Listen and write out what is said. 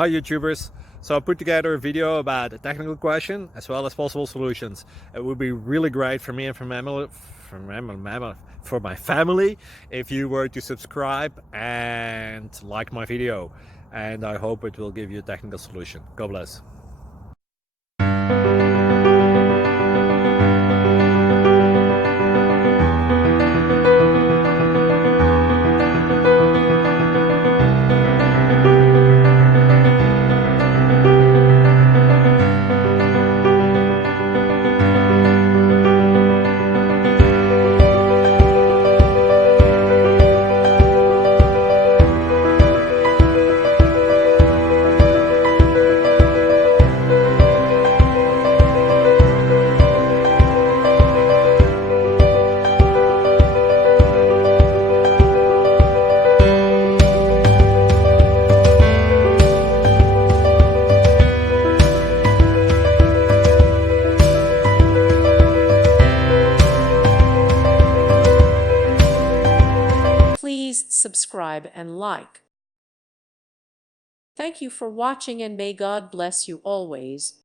Hi YouTubers. So I put together a video about a technical question as well as possible solutions. It would be really great for me and for my family if you were to subscribe and like my video, and I hope it will give you a technical solution. God bless. Please subscribe and like. Thank you for watching, and may God bless you always.